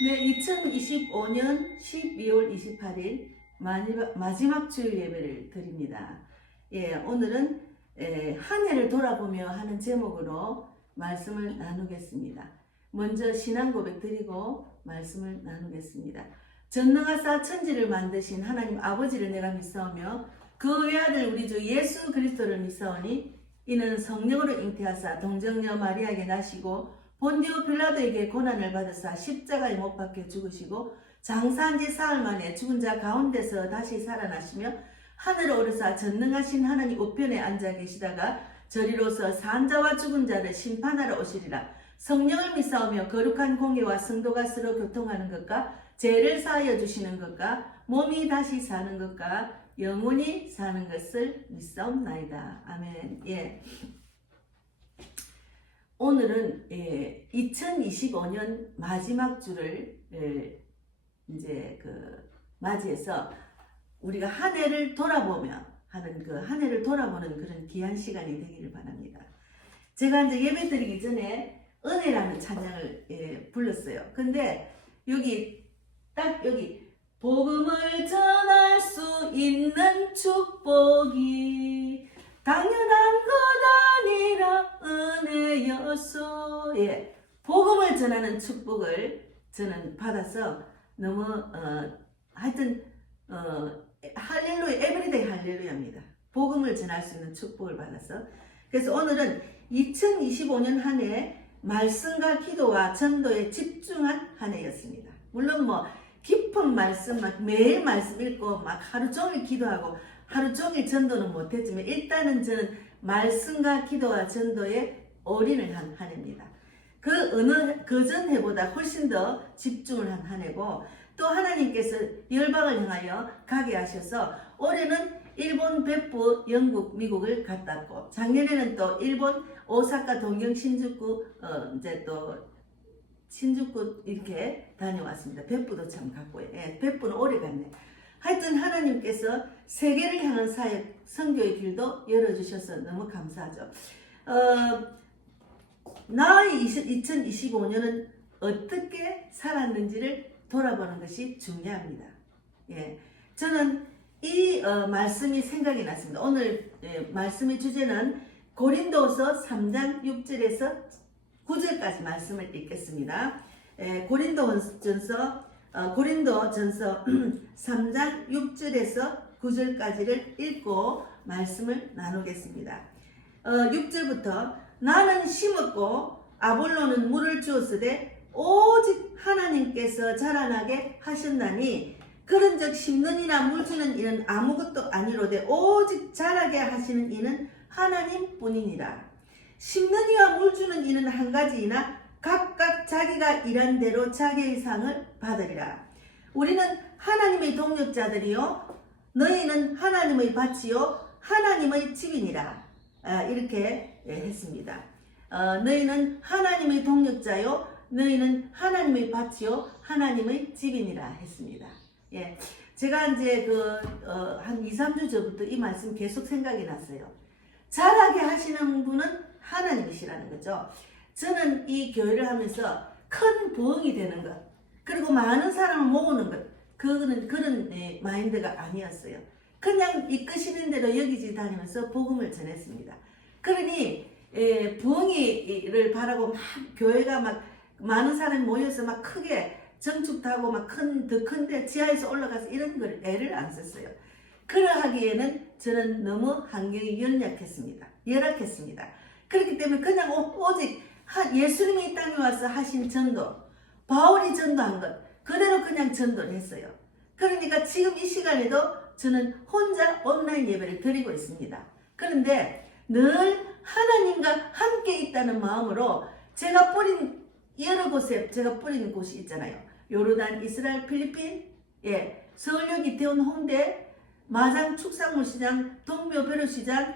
네, 2025년 12월 28일 마지막 주일 예배를 드립니다. 예, 오늘은 한 해를 돌아보며 하는 제목으로 말씀을 나누겠습니다. 먼저 신앙 고백 드리고 말씀을 나누겠습니다. 전능하사 천지를 만드신 하나님 아버지를 내가 믿사오며 그 외아들 우리 주 예수 그리스도를 믿사오니 이는 성령으로 잉태하사 동정녀 마리아에게 나시고 본디오 빌라도에게 고난을 받으사 십자가에 못 박혀 죽으시고 장사한 지 사흘 만에 죽은 자 가운데서 다시 살아나시며 하늘에 오르사 전능하신 하나님 우편에 앉아 계시다가 저리로서 산 자와 죽은 자를 심판하러 오시리라. 성령을 믿사오며 거룩한 공예와 성도가 서로 교통하는 것과 죄를 사하여 주시는 것과 몸이 다시 사는 것과 영원히 사는 것을 믿사옵나이다. 아멘. 예. 오늘은 2025년 마지막 주를 이제 맞이해서 우리가 한 해를 돌아보며 하는 한 해를 돌아보는 그런 귀한 시간이 되기를 바랍니다. 제가 이제 예배 드리기 전에 은혜라는 찬양을 불렀어요. 근데 여기 복음을 전할 수 있는 축복이 당연한 것 아니라 은혜였소. 예, 복음을 전하는 축복을 저는 받아서 너무 하여튼 할렐루야, 에브리데이 할렐루야입니다. 복음을 전할 수 있는 축복을 받아서. 그래서 오늘은 2025년 한 해 말씀과 기도와 전도에 집중한 한 해였습니다. 물론 뭐 깊은 말씀 막 매일 말씀 읽고 막 하루 종일 기도하고 하루 종일 전도는 못했지만 일단은 저는 말씀과 기도와 전도에 올인을 한 해입니다. 그 전 해보다 훨씬 더 집중을 한 한 해고, 또 하나님께서 열방을 향하여 가게 하셔서 올해는 일본, 베푸, 영국, 미국을 갔다 왔고, 작년에는 또 일본, 오사카, 동경, 신주쿠, 이제 또 신주쿠 이렇게 다녀왔습니다. 베푸도 참 갔고요. 예, 베푸는 오래 갔네. 하여튼 하나님께서 세계를 향한 사역, 선교의 길도 열어주셔서 너무 감사하죠. 나의 2025년은 어떻게 살았는지를 돌아보는 것이 중요합니다. 예, 저는 이 말씀이 생각이 났습니다. 오늘 말씀의 주제는 고린도서 3장 6절에서 9절까지 말씀을 읽겠습니다. 고린도전서 3장 6절에서 9절까지를 읽고 말씀을 나누겠습니다. 6절부터 나는 심었고 아볼로는 물을 주었으되 오직 하나님께서 자라나게 하셨나니 그런즉 심는 이나 물 주는 이는 아무것도 아니로되 오직 자라게 하시는 이는 하나님뿐이니라. 심는 이와 물 주는 이는 한 가지이나 각각 자기가 일한 대로 자기의 상을 받으리라. 우리는 하나님의 동역자들이요 너희는 하나님의 밭이요 하나님의 집이니라. 이렇게 했습니다. 너희는 하나님의 동역자요 너희는 하나님의 밭이요 하나님의 집이니라 했습니다. 예, 제가 이제 한 2, 3주 전부터 이 말씀 계속 생각이 났어요. 자라게 하시는 분은 하나님이시라는 거죠. 저는 이 교회를 하면서 큰 부흥이 되는 것, 그리고 많은 사람을 모으는 것, 그런 마인드가 아니었어요. 그냥 이끄시는 대로 여기지 다니면서 복음을 전했습니다. 그러니 부흥이를 바라고 막 교회가 막 많은 사람이 모여서 막 크게 정축하고 막 더 큰데 지하에서 올라가서 이런 걸 애를 안 썼어요. 그러하기에는 저는 너무 환경이 열악했습니다. 그렇기 때문에 그냥 오직 예수님이 이 땅에 와서 하신 전도, 바울이 전도한 것 그대로 그냥 전도를 했어요. 그러니까 지금 이 시간에도 저는 혼자 온라인 예배를 드리고 있습니다. 그런데 늘 하나님과 함께 있다는 마음으로 제가 뿌린 여러 곳에 제가 뿌리는 곳이 있잖아요. 요르단, 이스라엘, 필리핀, 서울역, 이태원, 홍대, 마장 축산물시장, 동묘 벼룩시장,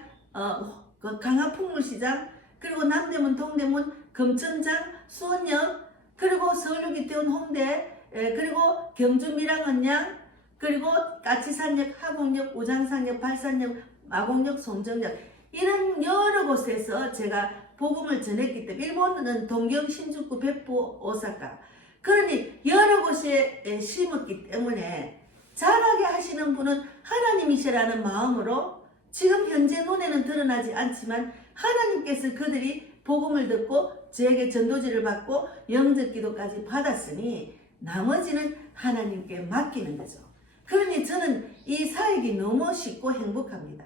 강화풍물시장, 그리고 남대문, 동대문, 금천장, 수원역, 그리고 서울역, 이태원, 홍대, 그리고 경주, 밀양언양, 그리고 까치산역, 하곡역, 우장산역, 발산역, 마곡역, 송정역, 이런 여러 곳에서 제가 복음을 전했기 때문에 일본은 동경, 신주쿠, 베푸, 오사카, 그러니 여러 곳에 심었기 때문에 자라게 하시는 분은 하나님이시라는 마음으로 지금 현재 눈에는 드러나지 않지만 하나님께서 그들이 복음을 듣고 저에게 전도지를 받고 영접 기도까지 받았으니 나머지는 하나님께 맡기는 거죠. 그러니 저는 이 사역이 너무 쉽고 행복합니다.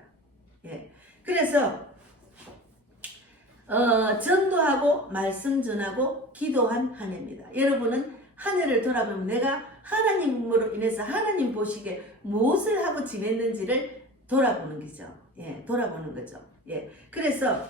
예. 그래서 전도하고 말씀 전하고 기도한 한 해입니다. 여러분은 한 해를 돌아보면 내가 하나님으로 인해서 하나님 보시기에 무엇을 하고 지냈는지를 돌아보는 거죠. 예, 돌아보는 거죠. 예. 그래서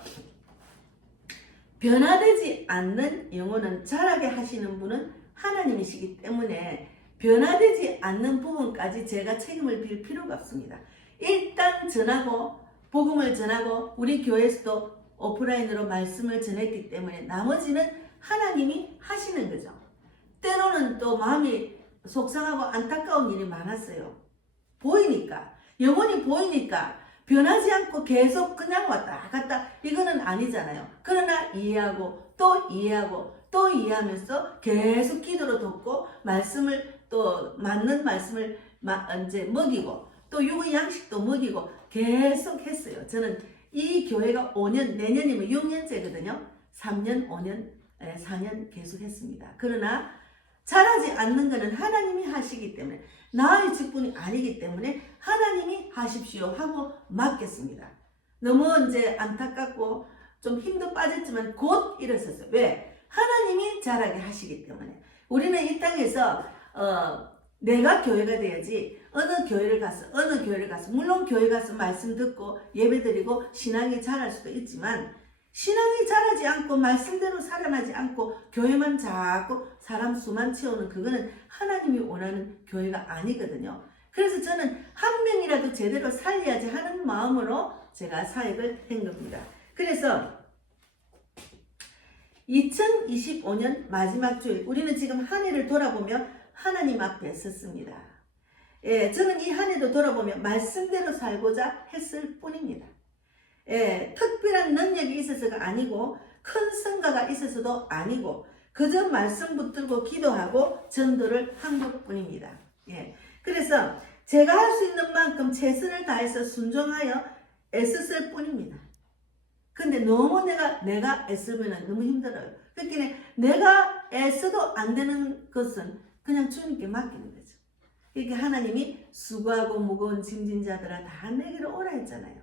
변화되지 않는 영혼은 자라게 하시는 분은 하나님이시기 때문에 변화되지 않는 부분까지 제가 책임을 빌 필요가 없습니다. 일단 전하고 복음을 전하고 우리 교회에서도 오프라인으로 말씀을 전했기 때문에 나머지는 하나님이 하시는 거죠. 때로는 또 마음이 속상하고 안타까운 일이 많았어요. 보이니까, 영혼이 보이니까 변하지 않고 계속 그냥 왔다 갔다 이거는 아니잖아요. 그러나 이해하고 또 이해하고 또 이해하면서 계속 기도로 돕고 말씀을 또 맞는 말씀을 이제 먹이고 또 육의 양식도 먹이고 계속 했어요. 저는 이 교회가 5년, 내년이면 6년째거든요. 3년, 5년, 4년 계속 했습니다. 그러나 잘하지 않는 것은 하나님이 하시기 때문에 나의 직분이 아니기 때문에 하나님이 하십시오 하고 맡겼습니다. 너무 이제 안타깝고 좀 힘도 빠졌지만 곧 일어섰어요. 왜? 하나님이 잘하게 하시기 때문에. 우리는 이 땅에서 내가 교회가 돼야지 어느 교회를 가서 물론 교회 가서 말씀 듣고 예배 드리고 신앙이 자랄 수도 있지만 신앙이 자라지 않고 말씀대로 살아나지 않고 교회만 자꾸 사람 수만 채우는 그거는 하나님이 원하는 교회가 아니거든요. 그래서 저는 한 명이라도 제대로 살려야지 하는 마음으로 제가 사역을 한 겁니다. 그래서 2025년 마지막 주일 우리는 지금 한 해를 돌아보며 하나님 앞에 섰습니다. 예, 저는 이 한 해도 돌아보며 말씀대로 살고자 했을 뿐입니다. 예, 특별한 능력이 있어서가 아니고 큰 성과가 있어서도 아니고 그저 말씀 붙들고 기도하고 전도를 한 것뿐입니다. 예, 그래서 제가 할 수 있는 만큼 최선을 다해서 순종하여 애썼을 뿐입니다. 근데 너무 내가 애쓰면 너무 힘들어요. 그렇기 내가 애써도 안 되는 것은 그냥 주님께 맡기는 거죠. 이렇게 하나님이 수고하고 무거운 짐진 자들아 다 내게로 오라 했잖아요.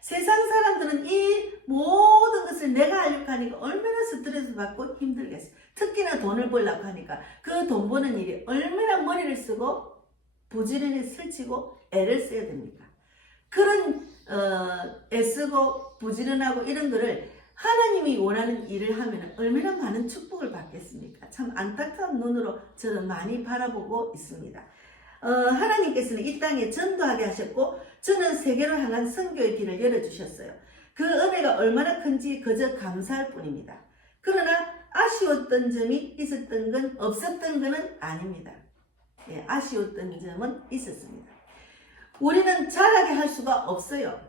세상 사람들은 이 모든 것을 내가 하려고 하니까 얼마나 스트레스 받고 힘들겠어요. 특히나 돈을 벌려고 하니까 그 돈 버는 일이 얼마나 머리를 쓰고 부지런히 설치고 애를 써야 됩니까? 그런 애쓰고 부지런하고 이런 거를 하나님이 원하는 일을 하면 얼마나 많은 축복을 받겠습니까? 참 안타까운 눈으로 저는 많이 바라보고 있습니다. 하나님께서는 이 땅에 전도하게 하셨고 저는 세계로 향한 선교의 길을 열어주셨어요. 그 은혜가 얼마나 큰지 그저 감사할 뿐입니다. 그러나 아쉬웠던 점이 있었던 건 없었던 것은 아닙니다. 예, 아쉬웠던 점은 있었습니다. 우리는 잘하게 할 수가 없어요.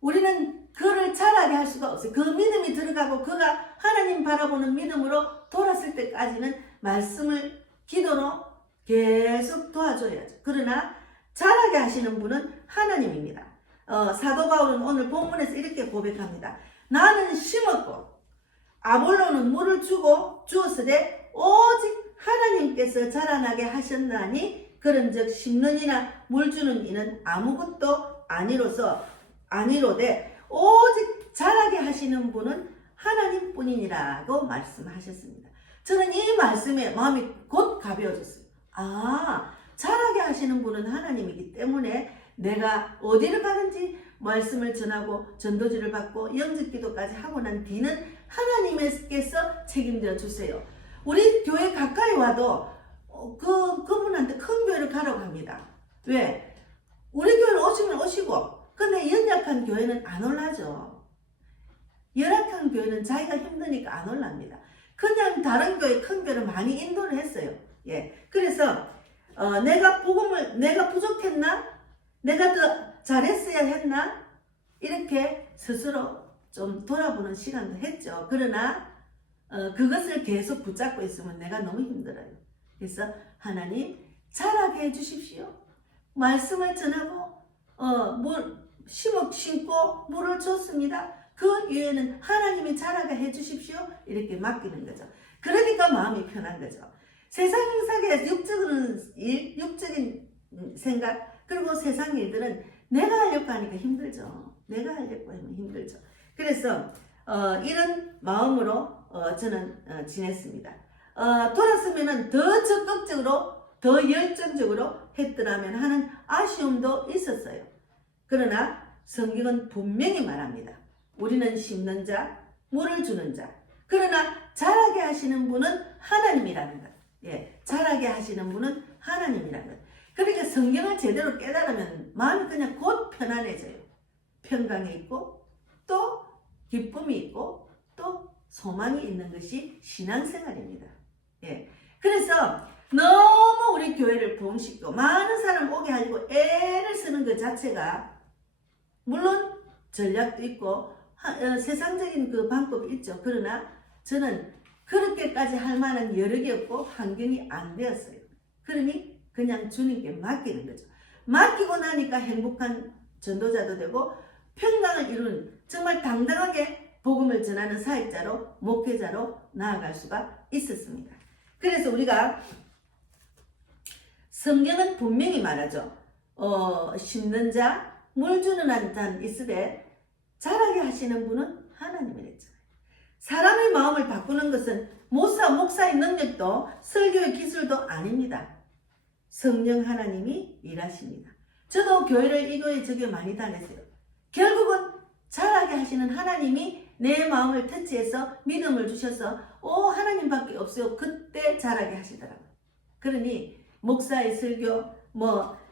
우리는 그를 잘하게 할 수가 없어요. 그 믿음이 들어가고 그가 하나님 바라보는 믿음으로 돌았을 때까지는 말씀을 기도로 계속 도와줘야죠. 그러나 잘하게 하시는 분은 하나님입니다. 사도 바울은 오늘 본문에서 이렇게 고백합니다. 나는 심었고 아볼로는 물을 주었으되 오직 하나님께서 자라나게 하셨나니 그런즉 심는 이나 물 주는 이는 아무것도 아니로되 오직 자라게 하시는 분은 하나님뿐이니라고 말씀하셨습니다. 저는 이 말씀에 마음이 곧 가벼워졌어요. 자라게 하시는 분은 하나님이기 때문에 내가 어디를 가는지 말씀을 전하고 전도지를 받고 영접기도까지 하고 난 뒤는 하나님께서 책임져 주세요. 우리 교회 가까이 와도 그분한테 큰 교회를 가라고 합니다. 왜? 우리 교회를 오시면 오시고 근데 연약한 교회는 안 올라죠. 열악한 교회는 자기가 힘드니까 안 올랍니다. 그냥 다른 교회 큰 교회를 많이 인도를 했어요. 예, 그래서 내가 부족했나? 내가 더 잘했어야 했나? 이렇게 스스로 좀 돌아보는 시간도 했죠. 그러나 그것을 계속 붙잡고 있으면 내가 너무 힘들어요. 그래서 하나님 자라게 해주십시오. 말씀을 전하고 심고 물을 줬습니다. 그 이유에는 하나님이 자라게 해주십시오. 이렇게 맡기는 거죠. 그러니까 마음이 편한 거죠. 세상 세계에서 육적인 생각, 그리고 세상 일들은 내가 하려고 하니까 힘들죠. 내가 하려고 하면 힘들죠. 그래서 이런 마음으로 저는 지냈습니다. 돌았으면 더 적극적으로, 더 열정적으로 했더라면 하는 아쉬움도 있었어요. 그러나 성경은 분명히 말합니다. 우리는 심는 자, 물을 주는 자. 그러나 자라게 하시는 분은 하나님이라는 것. 예, 자라게 하시는 분은 하나님이라는 것. 그러니까 성경을 제대로 깨달으면 마음이 그냥 곧 편안해져요. 평강이 있고 또 기쁨이 있고 또 소망이 있는 것이 신앙생활입니다. 예, 그래서 너무 우리 교회를 부흥시키고 많은 사람 오게 하려고 애를 쓰는 것 자체가 물론 전략도 있고 세상적인 그 방법이 있죠. 그러나 저는 그렇게까지 할 만한 여력이 없고 환경이 안 되었어요. 그러니 그냥 주님께 맡기는 거죠. 맡기고 나니까 행복한 전도자도 되고 평강을 이루는 정말 당당하게 복음을 전하는 사역자로 목회자로 나아갈 수가 있었습니다. 그래서 우리가 성경은 분명히 말하죠. 심는 자, 물 주는 자는 있으되 자라게 하시는 분은 하나님이랬잖아요. 사람의 마음을 바꾸는 것은 목사의 능력도 설교의 기술도 아닙니다. 성령 하나님이 일하십니다. 저도 교회를 이거저거 많이 다녔어요. 결국은 자라게 하시는 하나님이 내 마음을 터치해서 믿음을 주셔서 하나님밖에 없어요. 그때 자라게 하시더라고요. 그러니 목사의 설교,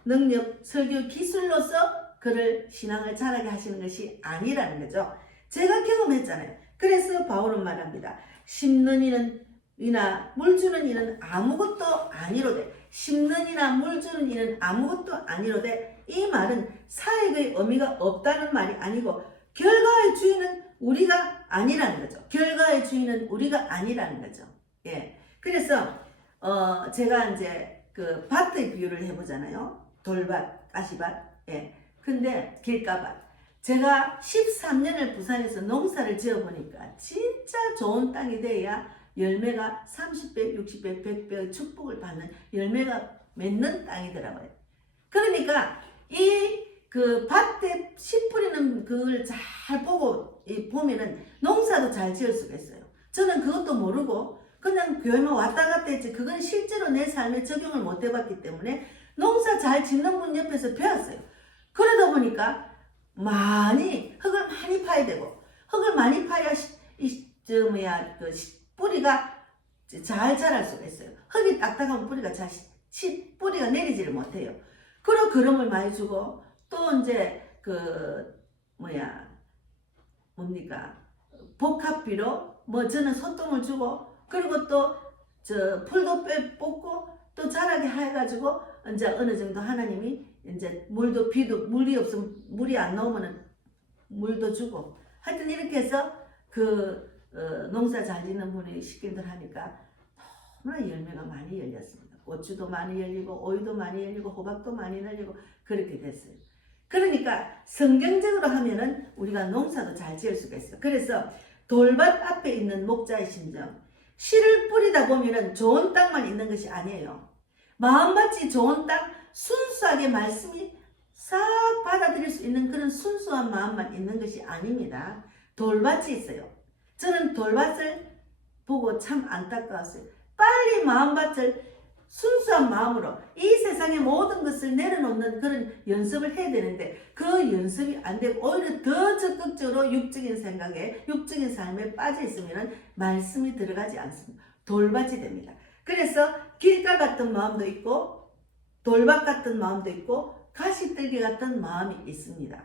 능력, 설교 기술로서 그를 신앙을 자라게 하시는 것이 아니라는 거죠. 제가 경험했잖아요. 그래서 바울은 말합니다. 심는 이는 이나 물 주는 이는 아무것도 아니로되, 심는 이나 물 주는 이는 아무것도 아니로되, 이 말은 사역의 의미가 없다는 말이 아니고 결과의 주인은 우리가 아니라는 거죠. 결과의 주인은 우리가 아니라는 거죠. 예. 그래서 제가 이제 그 밭의 비유를 해보잖아요. 돌밭, 가시밭. 예. 근데 길가밭. 제가 13년을 부산에서 농사를 지어보니까 진짜 좋은 땅이 돼야 열매가 30배, 60배, 100배의 축복을 받는 열매가 맺는 땅이더라고요. 그러니까 그 밭에 씨 뿌리는 그걸 잘 보면은 농사도 잘 지을 수가 있어요. 저는 그것도 모르고 그냥 교회만 왔다 갔다 했지 그건 실제로 내 삶에 적용을 못 해봤기 때문에 농사 잘 짓는 분 옆에서 배웠어요. 그러다 보니까 흙을 많이 파야 되고, 흙을 많이 파야 그 뿌리가 잘 자랄 수가 있어요. 흙이 딱딱하면 뿌리가 내리지를 못해요. 그리고 거름을 많이 주고, 또 이제 복합비로 저는 소똥을 주고, 그리고 또 풀도 뽑고 또 자라게 해가지고 이제 어느 정도 하나님이 이제 물이 없으면 물이 안 나오면은 물도 주고, 하여튼 이렇게 해서 농사 잘 짓는 분이 시킨들 하니까 너무나 열매가 많이 열렸습니다. 고추도 많이 열리고 오이도 많이 열리고 호박도 많이 열리고 그렇게 됐어요. 그러니까 성경적으로 하면은 우리가 농사도 잘 지을 수가 있어요. 그래서 돌밭 앞에 있는 목자의 심정, 씨를 뿌리다 보면은 좋은 땅만 있는 것이 아니에요. 마음밭이 좋은 땅, 순수하게 말씀이 싹 받아들일 수 있는 그런 순수한 마음만 있는 것이 아닙니다. 돌밭이 있어요. 저는 돌밭을 보고 참 안타까웠어요. 빨리 마음밭을 순수한 마음으로 이 세상의 모든 것을 내려놓는 그런 연습을 해야 되는데 그 연습이 안 되고 오히려 더 적극적으로 육적인 생각에 육적인 삶에 빠져 있으면 말씀이 들어가지 않습니다. 돌밭이 됩니다. 그래서 길가 같은 마음도 있고 돌밭 같은 마음도 있고 가시떨기 같은 마음이 있습니다.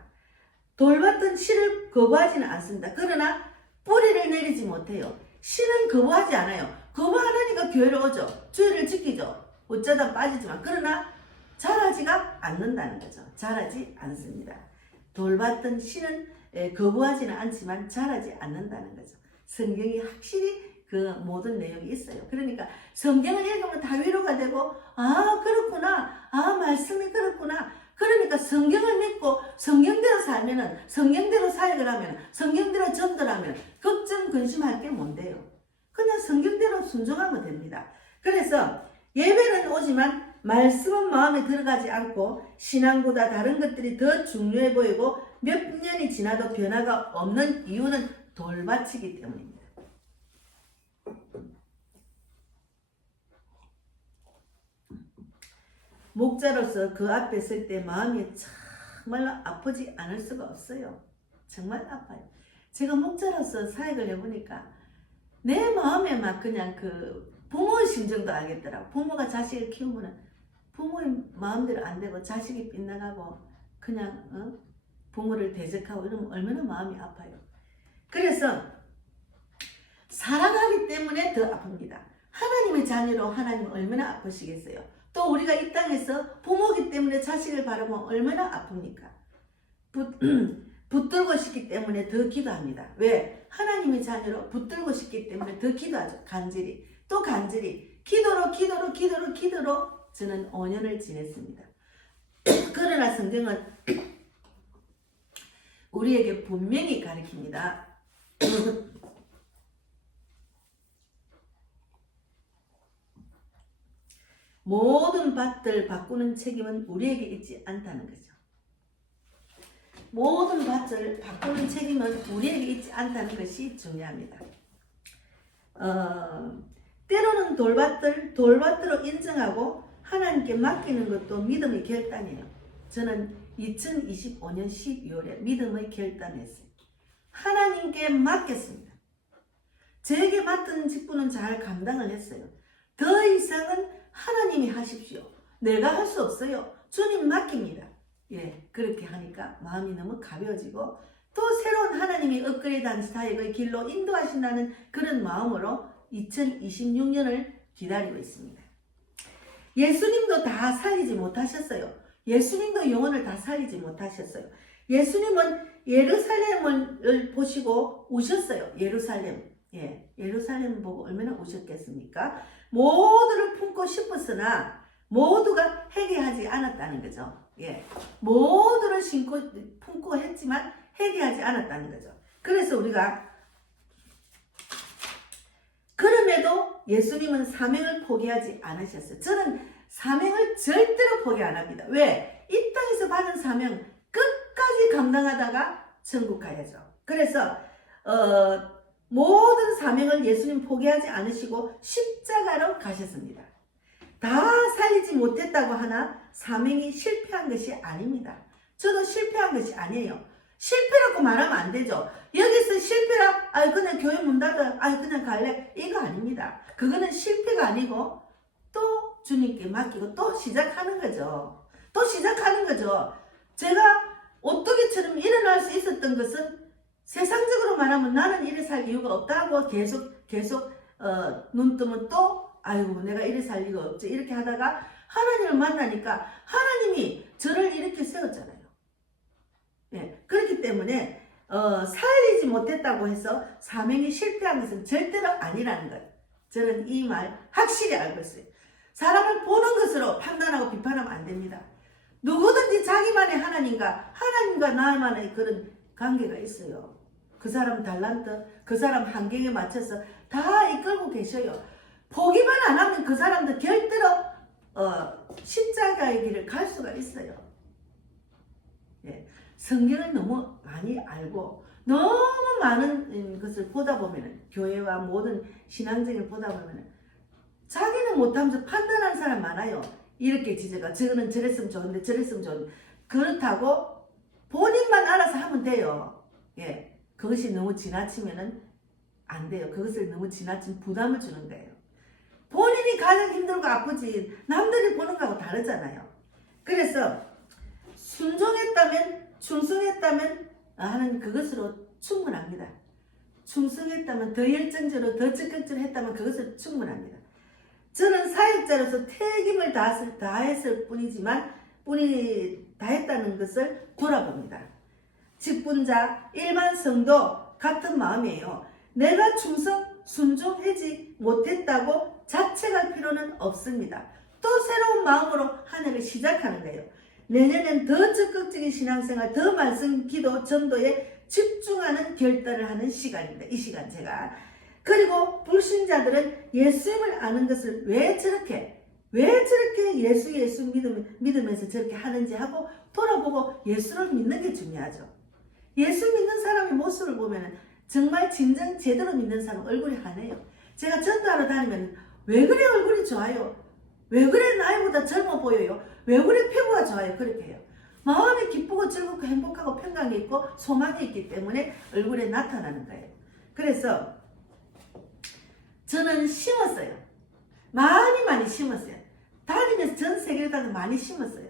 돌밭은 씨를 거부하지는 않습니다. 그러나 뿌리를 내리지 못해요. 씨는 거부하지 않아요. 거부하려니까 교회를 오죠. 주의를 지키죠. 어쩌다 빠지지만 그러나 자라지가 않는다는 거죠. 자라지 않습니다. 돌밭은 씨는 거부하지는 않지만 자라지 않는다는 거죠. 성경이 확실히 그 모든 내용이 있어요. 그러니까 성경을 읽으면 다 위로가 되고, 아 그렇구나, 아 말씀이 그렇구나. 그러니까 성경을 믿고 성경대로 살면은, 성경대로 사역을 하면, 성경대로 전도하면 걱정 근심할 게 뭔데요. 그냥 성경대로 순종하면 됩니다. 그래서 예배는 오지만 말씀은 마음에 들어가지 않고 신앙보다 다른 것들이 더 중요해 보이고 몇 년이 지나도 변화가 없는 이유는 돌밭이기 때문입니다. 목자로서 그 앞에 설 때 마음이 정말로 아프지 않을 수가 없어요. 정말 아파요. 제가 목자로서 사역을 해보니까 내 마음에 막 그냥 그 부모의 심정도 알겠더라고. 부모가 자식을 키우면 부모의 마음대로 안 되고 자식이 빗나가고 그냥 부모를 대적하고 이러면 얼마나 마음이 아파요. 그래서 사랑하기 때문에 더 아픕니다. 하나님의 자녀로 하나님은 얼마나 아프시겠어요. 또 우리가 이 땅에서 부모기 때문에 자식을 바라보면 얼마나 아픕니까? 붙들고 싶기 때문에 더 기도합니다. 왜? 하나님의 자녀로 붙들고 싶기 때문에 더 기도하죠. 간절히. 또 간절히. 기도로 저는 5년을 지냈습니다. 그러나 성경은 우리에게 분명히 가르칩니다. 모든 밭을 바꾸는 책임은 우리에게 있지 않다는 거죠. 모든 밭을 바꾸는 책임은 우리에게 있지 않다는 것이 중요합니다. 때로는 돌밭으로 인정하고 하나님께 맡기는 것도 믿음의 결단이에요. 저는 2025년 12월에 믿음의 결단했어요. 하나님께 맡겼습니다. 저에게 맡은 직분은 잘 감당을 했어요. 더 이상은 하나님이 하십시오. 내가 할 수 없어요. 주님 맡깁니다. 예, 그렇게 하니까 마음이 너무 가벼워지고 또 새로운 하나님이 업그레이드한 사역의 길로 인도하신다는 그런 마음으로 2026년을 기다리고 있습니다. 예수님도 다 살리지 못하셨어요. 예수님도 영혼을 다 살리지 못하셨어요. 예수님은 예루살렘을 보시고 우셨어요. 예루살렘. 예, 예루살렘 보고 얼마나 우셨겠습니까? 모두를 품고 싶었으나 모두가 회개하지 않았다는 거죠. 예, 모두를 품고 했지만 회개하지 않았다는 거죠. 그래서 우리가 그럼에도 예수님은 사명을 포기하지 않으셨어요. 저는 사명을 절대로 포기 안 합니다. 왜? 이 땅에서 받은 사명 끝까지 감당하다가 천국 가야죠. 그래서 모든 사명을 예수님 포기하지 않으시고 십자가로 가셨습니다. 다 살리지 못했다고 하나 사명이 실패한 것이 아닙니다. 저도 실패한 것이 아니에요. 실패라고 말하면 안 되죠. 여기서 실패라, 그냥 교회 문 닫아, 그냥 갈래, 이거 아닙니다. 그거는 실패가 아니고 또 주님께 맡기고 또 시작하는 거죠. 또 시작하는 거죠. 제가 오뚜기처럼 일어날 수 있었던 것은 세상적으로 말하면 나는 이래 살 이유가 없다고 계속 눈 뜨면 또 아이고 내가 이래 살 이유가 없지 이렇게 하다가 하나님을 만나니까 하나님이 저를 이렇게 세웠잖아요. 예, 그렇기 때문에 살리지 못했다고 해서 사명이 실패한 것은 절대로 아니라는 것. 저는 이 말 확실히 알고 있어요. 사람을 보는 것으로 판단하고 비판하면 안 됩니다. 누구든지 자기만의 하나님과 나만의 그런 관계가 있어요. 그 사람 달란트, 그 사람 환경에 맞춰서 다 이끌고 계셔요. 포기만 안 하면 그 사람도 결대로 십자가의 길을 갈 수가 있어요. 예, 성경을 너무 많이 알고 너무 많은 것을 보다 보면은 교회와 모든 신앙적을 보다 보면은 자기는 못하면서 판단하는 사람 많아요. 이렇게 지저가 저거는 저랬으면 좋은데 저랬으면 좋은데 그렇다고 본인만 알아서 하면 돼요. 예, 그것이 너무 지나치면은 안 돼요. 그것을 너무 지나친 부담을 주는 거예요. 본인이 가장 힘들고 아프지 남들이 보는 거하고 다르잖아요. 그래서 순종했다면 충성했다면 하나님 그것으로 충분합니다. 충성했다면 더 열정적으로 더 적극적으로 했다면 그것으로 충분합니다. 저는 사역자로서 책임을 다했을 뿐이지만 다했다는 것을 돌아봅니다. 직분자, 일반 성도 같은 마음이에요. 내가 순종하지 못했다고 자책할 필요는 없습니다. 또 새로운 마음으로 한 해를 시작하는 거예요. 내년엔 더 적극적인 신앙생활, 더 말씀, 기도, 전도에 집중하는 결단을 하는 시간입니다. 이 시간 제가. 그리고 불신자들은 예수님을 아는 것을 왜 저렇게 예수 믿으면서 저렇게 하는지 하고 돌아보고 예수를 믿는 게 중요하죠. 예수 믿는 사람의 모습을 보면 정말 진정 제대로 믿는 사람 얼굴이 환해요. 제가 전도하러 다니면 왜 그래 얼굴이 좋아요? 왜 그래 나이보다 젊어 보여요? 왜 그래 피부가 좋아요? 그렇게 해요. 마음이 기쁘고 즐겁고 행복하고 평강이 있고 소망이 있기 때문에 얼굴에 나타나는 거예요. 그래서 저는 심었어요. 많이 심었어요. 다니면서 전 세계를 다녀 많이 심었어요.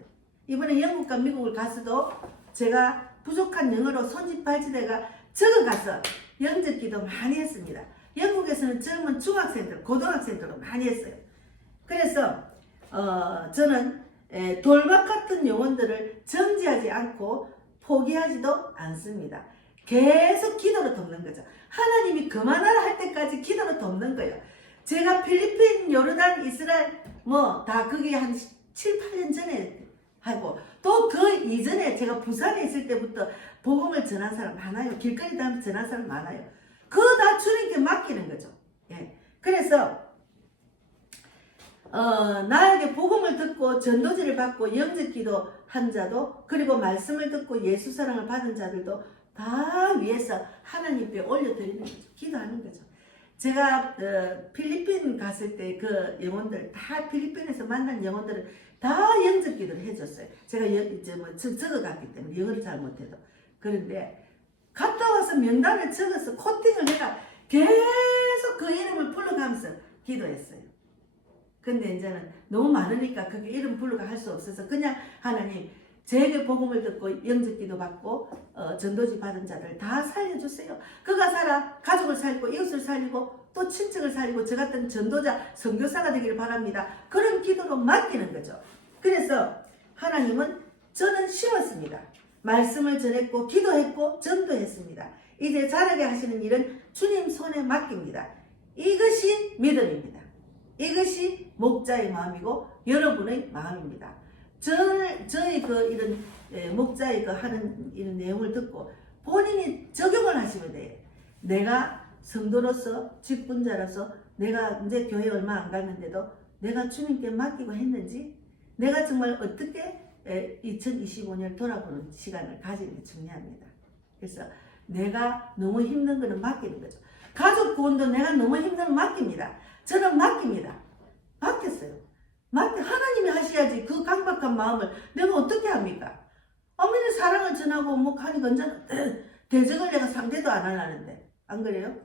이번에 영국과 미국을 가서도 제가 부족한 영어로 손짓발짓해가 적어가서 영접기도 많이 했습니다. 영국에서는 젊은 중학생들, 고등학생들도 많이 했어요. 그래서 저는 돌박 같은 영혼들을 정지하지 않고 포기하지도 않습니다. 계속 기도로 돕는 거죠. 하나님이 그만하라 할 때까지 기도로 돕는 거예요. 제가 필리핀, 요르단, 이스라엘 다 그게 한 7, 8년 전에 하고 또 그 이전에 제가 부산에 있을 때부터 복음을 전한 사람 많아요. 길거리 다니면서 전한 사람 많아요. 그거 다 주님께 맡기는 거죠. 예. 그래서 나에게 복음을 듣고 전도지를 받고 영접기도 한 자도 그리고 말씀을 듣고 예수 사랑을 받은 자들도 다 위해서 하나님께 올려드리는 거죠. 기도하는 거죠. 제가 필리핀 갔을 때 그 영혼들 다 필리핀에서 만난 영혼들을 다 영접기도를 해줬어요. 제가 이제 적어갔기 때문에 영어를 잘 못해도. 그런데 갔다 와서 명단을 적어서 코팅을 해가 계속 그 이름을 불러가면서 기도했어요. 근데 이제는 너무 많으니까 그게 이름 부르가 할 수 없어서 그냥 하나님 제게 복음을 듣고 영접기도 받고 전도지 받은 자들 다 살려주세요. 그가 살아 가족을 살리고 이웃을 살리고 또 친척을 살리고 저 같은 전도자 선교사가 되기를 바랍니다. 그런 기도로 맡기는 거죠. 그래서 하나님은 저는 심었습니다. 말씀을 전했고 기도했고 전도했습니다. 이제 자라게 하시는 일은 주님 손에 맡깁니다. 이것이 믿음입니다. 이것이 목자의 마음이고 여러분의 마음입니다. 저희 이런 목자의 하는 이런 내용을 듣고 본인이 적용을 하시면 돼요. 내가 성도로서 직분자로서 내가 이제 교회 얼마 안 갔는데도 내가 주님께 맡기고 했는지 내가 정말 어떻게 2025년 돌아보는 시간을 가지는 게 중요합니다. 그래서 내가 너무 힘든 거는 맡기는 거죠. 가족 구원도 내가 너무 힘든 건 맡깁니다. 저는 맡깁니다. 맡겼어요. 하나님이 하셔야지 그 강박한 마음을 내가 어떻게 합니까? 어머니 사랑을 전하고 하니까 언제나 대적을 내가 상대도 안 하려는데 안 그래요?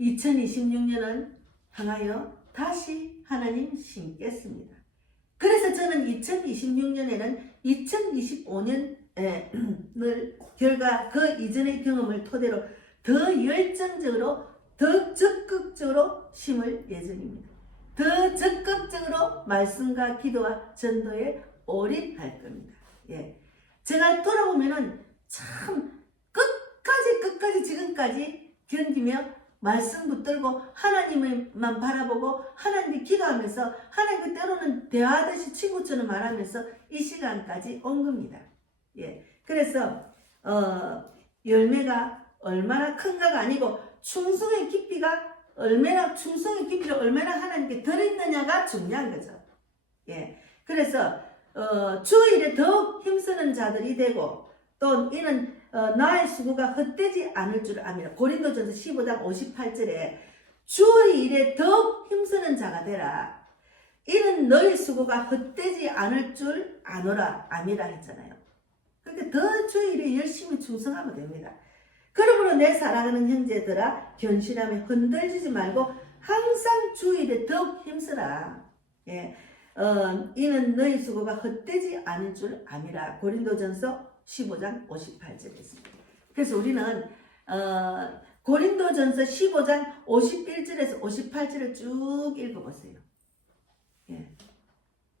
2026년은 향하여 다시 하나님 심겠습니다. 그래서 저는 2026년에는 2025년을 결과 그 이전의 경험을 토대로 더 열정적으로 더 적극적으로 심을 예정입니다. 더 적극적으로 말씀과 기도와 전도에 올인할 겁니다. 예. 제가 돌아보면은 참 끝까지 지금까지 견디며 말씀 붙들고 하나님만 바라보고 하나님께 기도하면서 하나님과 때로는 대화하듯이 친구처럼 말하면서 이 시간까지 온 겁니다. 예. 그래서 열매가 얼마나 큰가가 아니고 충성의 깊이를 얼마나 하나님께 드렸느냐가 중요한 거죠. 예. 그래서 주의 일에 더욱 힘쓰는 자들이 되고 또 이는 나의 수고가 헛되지 않을 줄 압니다. 고린도전서 15장 58절에 주의 일에 더욱 힘쓰는 자가 되라. 이는 너의 수고가 헛되지 않을 줄 아노라 아미라 했잖아요. 그러니까 더 주의 일에 열심히 충성하면 됩니다. 그러므로 내 사랑하는 형제들아 견실함에 흔들리지 말고 항상 주의 일에 더욱 힘쓰라. 예. 이는 너희 수고가 헛되지 않을 줄 아미라. 고린도전서 15장 58절에 있습니다. 그래서 우리는 고린도전서 15장 51절에서 58절을 쭉 읽어보세요. 예.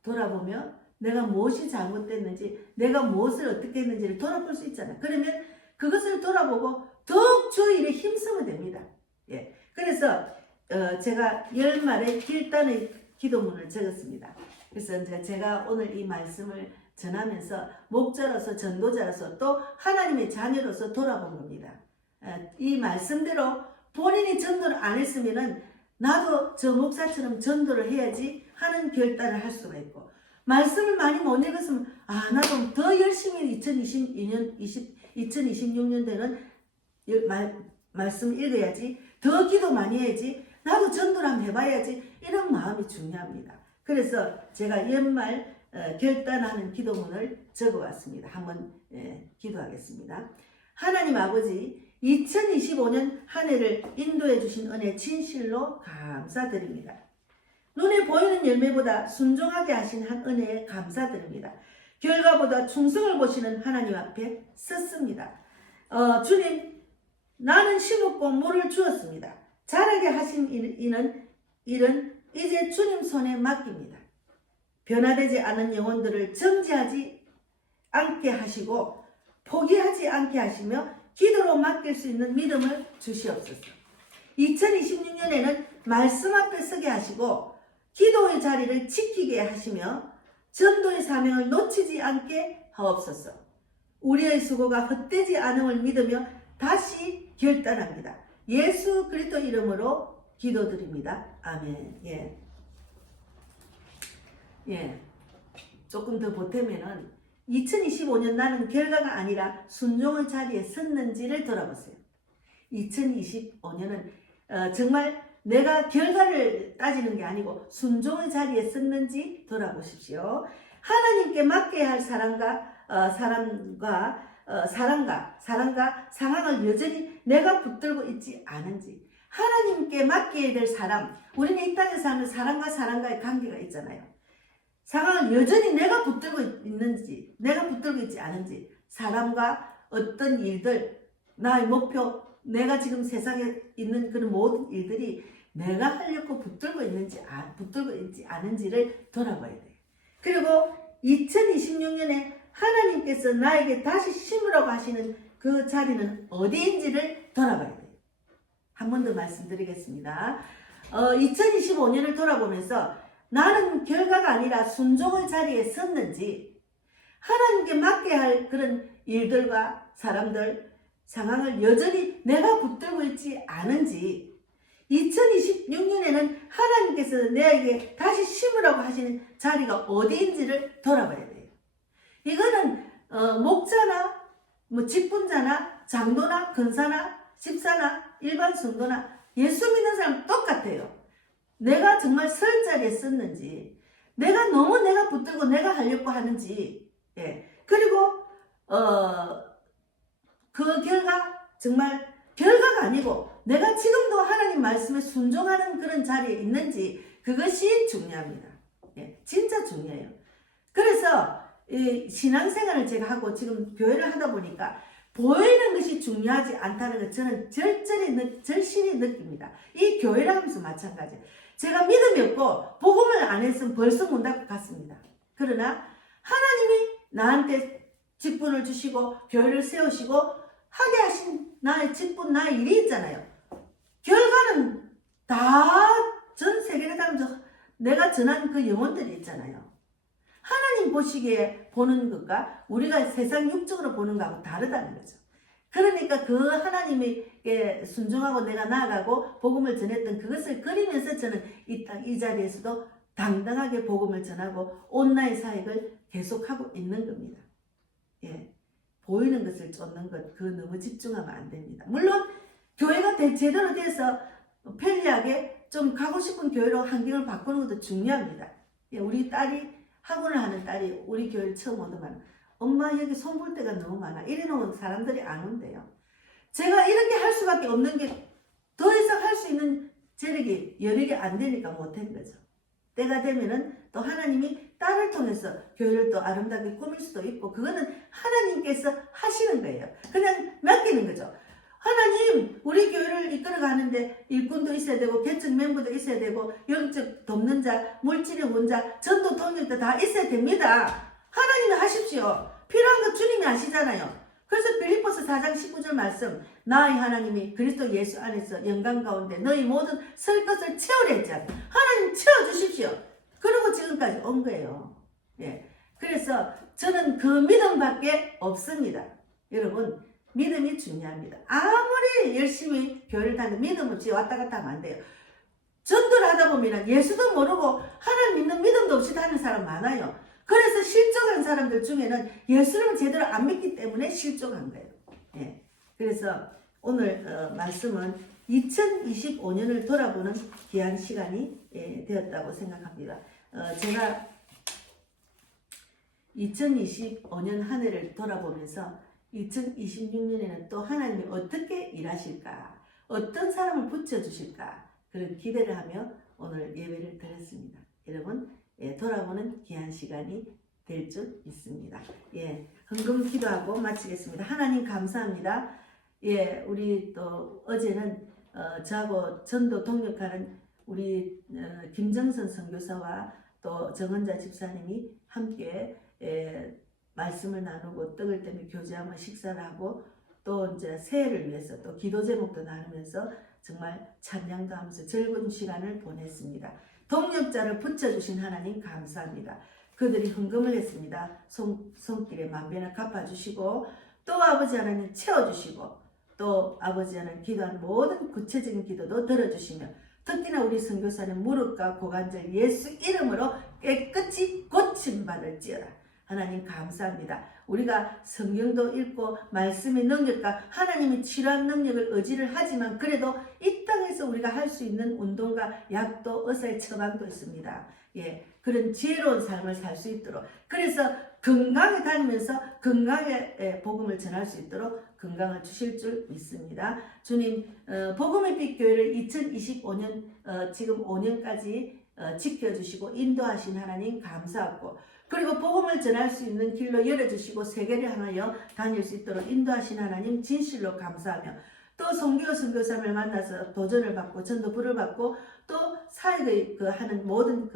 돌아보면 내가 무엇이 잘못됐는지 내가 무엇을 어떻게 했는지를 돌아볼 수 있잖아요. 그러면 그것을 돌아보고 더욱 주 일에 힘쓰면 됩니다. 예. 그래서 제가 10말의 길단의 기도문을 적었습니다. 그래서 이제 제가 오늘 이 말씀을 전하면서 목자로서 전도자로서 또 하나님의 자녀로서 돌아본 겁니다. 이 말씀대로 본인이 전도를 안 했으면은 나도 저 목사처럼 전도를 해야지 하는 결단을 할 수가 있고, 말씀을 많이 못 읽었으면 나도 더 열심히 2026년도에는 말씀 읽어야지, 더 기도 많이 해야지, 나도 전도를 한번 해봐야지, 이런 마음이 중요합니다. 그래서 제가 연말 결단하는 기도문을 적어왔습니다. 한번 기도하겠습니다. 하나님 아버지, 2025년 한 해를 인도해 주신 은혜 진실로 감사드립니다. 눈에 보이는 열매보다 순종하게 하신 한 은혜에 감사드립니다. 결과보다 충성을 보시는 하나님 앞에 섰습니다. 주님, 나는 심었고 물을 주었습니다. 자라게 하신 일은 이제 주님 손에 맡깁니다. 변화되지 않은 영혼들을 정지하지 않게 하시고 포기하지 않게 하시며 기도로 맡길 수 있는 믿음을 주시옵소서. 2026년에는 말씀 앞에 서게 하시고 기도의 자리를 지키게 하시며 전도의 사명을 놓치지 않게 하옵소서. 우리의 수고가 헛되지 않음을 믿으며 다시 결단합니다. 예수 그리스도 이름으로 기도드립니다. 아멘. 조금 더 보태면은 2025년 나는 결과가 아니라 순종의 자리에 섰는지를 돌아보세요. 2025년은 정말 내가 결과를 따지는 게 아니고 순종의 자리에 섰는지 돌아보십시오. 하나님께 맡겨야 할 사랑과 상황을 여전히 내가 붙들고 있지 않은지, 하나님께 맡겨야 될 사람, 우리는 이 땅에서 하는 사랑과의 관계가 있잖아요. 상황을 여전히 내가 붙들고 있는지, 내가 붙들고 있지 않은지, 사람과 어떤 일들, 나의 목표, 내가 지금 세상에 있는 그런 모든 일들이 내가 하려고 붙들고 있는지, 붙들고 있지 않은지를 돌아봐야 돼요. 그리고 2026년에 하나님께서 나에게 다시 심으라고 하시는 그 자리는 어디인지를 돌아봐야 돼요. 한 번 더 말씀드리겠습니다. 2025년을 돌아보면서 나는 결과가 아니라 순종의 자리에 섰는지, 하나님께 맡겨야 할 그런 일들과 사람들, 상황을 여전히 내가 붙들고 있지 않은지, 2026년에는 하나님께서 내게 다시 심으라고 하시는 자리가 어디인지를 돌아봐야 돼요. 이거는 목자나 직분자나 장로나 근사나 집사나 일반 성도나 예수 믿는 사람 똑같아요. 내가 정말 설 자리에 섰는지, 내가 붙들고 내가 하려고 하는지, 그리고 그 결과 정말 결과가 아니고 내가 지금도 하나님 말씀에 순종하는 그런 자리에 있는지, 그것이 중요합니다. 진짜 중요해요. 그래서 이 신앙생활을 제가 하고 지금 교회를 하다 보니까 보이는 것이 중요하지 않다는 걸 저는 절실히 느낍니다. 이 교회를 하면서 마찬가지예요. 제가 믿음이 없고 복음을 안 했으면 벌써 문 닫고 갔습니다. 그러나 하나님이 나한테 직분을 주시고 교회를 세우시고 하게 하신 나의 직분, 나의 일이 있잖아요. 결과는 다 전 세계를 다니면서 내가 전한 그 영혼들이 있잖아요. 하나님 보시기에 보는 것과 우리가 세상 육적으로 보는 것하고 다르다는 거죠. 그러니까 그 하나님에게 순종하고 내가 나아가고 복음을 전했던 그것을 그리면서 저는 이 자리에서도 당당하게 복음을 전하고 온라인 사역을 계속하고 있는 겁니다. 보이는 것을 쫓는 것, 그거 너무 집중하면 안 됩니다. 물론 교회가 제대로 돼서 편리하게 좀 가고 싶은 교회로 환경을 바꾸는 것도 중요합니다. 우리 학원을 하는 딸이 우리 교회를 처음 오더만, 엄마 여기 손 볼 데가 너무 많아, 이래놓은 사람들이 안 온대요. 제가 이렇게 할 수밖에 없는 게 더 이상 할 수 있는 재력이 여력이 안 되니까 못한 거죠. 때가 되면은 또 하나님이 딸을 통해서 교회를 또 아름답게 꾸밀 수도 있고, 그거는 하나님께서 하시는 거예요. 그냥 맡기는 거죠. 하나님, 우리 교회를 이끌어가는데 일꾼도 있어야 되고 개척 멤버도 있어야 되고 영적 돕는 자, 물질의 혼자, 전도 동력도 다 있어야 됩니다. 하나님이 하십시오. 필요한 거 주님이 아시잖아요. 그래서 빌립보서 4장 19절 말씀, 나의 하나님이 그리스도 예수 안에서 영광 가운데 너희 모든 설 것을 채우려 했잖아요. 하나님 채워주십시오. 그리고 지금까지 온 거예요. 예. 그래서 저는 그 믿음밖에 없습니다. 여러분, 믿음이 중요합니다. 아무리 열심히 교회를 다니는 믿음 없이 왔다 갔다 하면 안 돼요. 전도를 하다 보면 예수도 모르고 하나님 믿는 믿음도 없이 다니는 사람 많아요. 그래서 실족한 사람들 중에는 예수를 제대로 안 믿기 때문에 실족한 거예요. 예. 그래서 오늘 말씀은 2025년을 돌아보는 귀한 시간이 되었다고 생각합니다. 제가 2025년 한 해를 돌아보면서 2026년에는 또 하나님이 어떻게 일하실까, 어떤 사람을 붙여주실까, 그런 기대를 하며 오늘 예배를 드렸습니다. 여러분, 돌아보는 귀한 시간이 될 줄 믿습니다. 예, 헌금 기도하고 마치겠습니다. 하나님 감사합니다. 예, 우리 또 어제는 저하고 전도 동역하는 우리 김정선 선교사와 또 정은자 집사님이 함께 말씀을 나누고 떡을 떼며 교제하며 식사를 하고 또 이제 새해를 위해서 또 기도 제목도 나누면서 정말 찬양도 하면서 즐거운 시간을 보냈습니다. 동역자를 붙여주신 하나님 감사합니다. 그들이 헌금을 했습니다. 손길에 만배나 갚아주시고 또 아버지 하나님 채워주시고 또 아버지 하나님 기도한 모든 구체적인 기도도 들어주시며 특히나 우리 선교사는 무릎과 고관절 예수 이름으로 깨끗이 고침받을지어다. 하나님 감사합니다. 우리가 성경도 읽고 말씀의 능력과 하나님이 치료한 능력을 의지를 하지만 그래도 이 땅에서 우리가 할 수 있는 운동과 약도 의사의 처방도 있습니다. 예, 그런 지혜로운 삶을 살 수 있도록 그래서 건강에 다니면서 건강의 복음을 전할 수 있도록 건강을 주실 줄 믿습니다. 주님, 복음의 빛 교회를 2025년 지금 5년까지 지켜주시고 인도하신 하나님 감사하고 그리고 복음을 전할 수 있는 길로 열어주시고 세계를 향하여 다닐 수 있도록 인도하신 하나님 진실로 감사하며 또 선교사를 만나서 도전을 받고 전도부를 받고 또 사역의 하는 모든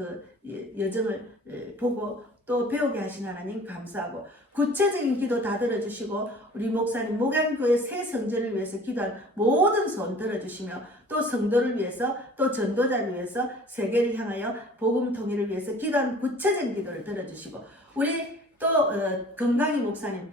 여정을 보고 또 배우게 하신 하나님 감사하고 구체적인 기도 다 들어주시고 우리 목사님 목양교회 새 성전을 위해서 기도한 모든 소원 들어주시며 또 성도를 위해서 또 전도자를 위해서 세계를 향하여 복음 통일을 위해서 기도한 구체적인 기도를 들어주시고 우리 또 건강희 목사님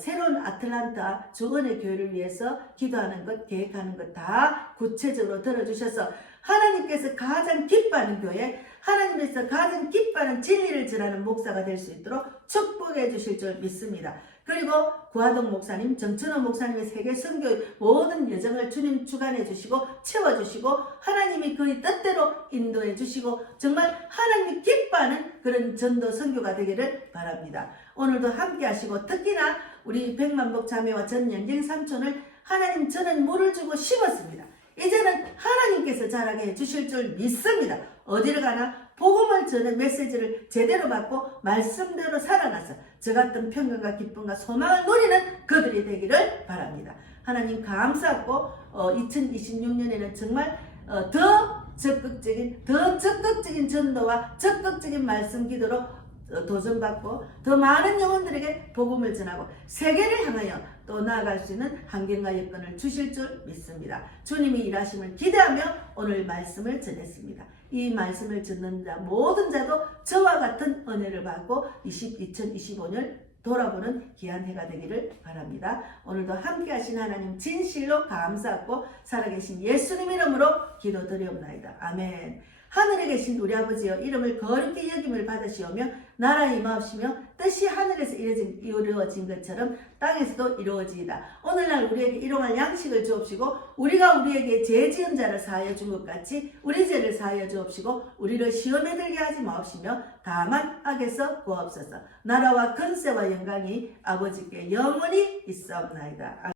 새로운 아틀란타 주은의 교회를 위해서 기도하는 것 계획하는 것 다 구체적으로 들어주셔서 하나님께서 가장 기뻐하는 교회 하나님께서 가장 기뻐하는 진리를 전하는 목사가 될 수 있도록 축복해 주실 줄 믿습니다. 그리고 구하동 목사님, 정천호 목사님의 세계 선교의 모든 여정을 주님 주관해 주시고 채워주시고 하나님이 그의 뜻대로 인도해 주시고 정말 하나님이 기뻐하는 그런 전도 선교가 되기를 바랍니다. 오늘도 함께 하시고 특히나 우리 백만복 자매와 전영경 삼촌을 하나님 저는 물을 주고 심었습니다. 이제는 하나님께서 자라게 해주실 줄 믿습니다. 어디를 가나 복음을 전하는 메시지를 제대로 받고 말씀대로 살아나서 저 같은 평강과 기쁨과 소망을 누리는 그들이 되기를 바랍니다. 하나님 감사하고 2026년에는 정말 더 적극적인 전도와 적극적인 말씀 기도로 도전받고 더 많은 영혼들에게 복음을 전하고 세계를 향하여 또 나아갈 수 있는 환경과 여건을 주실 줄 믿습니다. 주님이 일하심을 기대하며 오늘 말씀을 전했습니다. 이 말씀을 듣는 자 모든 자도 저와 같은 은혜를 받고 2025년 돌아보는 귀한 해가 되기를 바랍니다. 오늘도 함께 하신 하나님 진실로 감사하고 살아계신 예수님 이름으로 기도드리옵나이다. 아멘. 하늘에 계신 우리 아버지여 이름을 거룩히 여김을 받으시오며 나라에 임하옵시며 뜻이 하늘에서 이루어진 것처럼 땅에서도 이루어지이다. 오늘날 우리에게 일용할 양식을 주옵시고 우리가 우리에게 죄 지은 자를 사하여 준 것 같이 우리 죄를 사하여 주옵시고 우리를 시험에 들게 하지 마옵시며 다만 악에서 구하옵소서. 나라와 권세와 영광이 아버지께 영원히 있사옵나이다.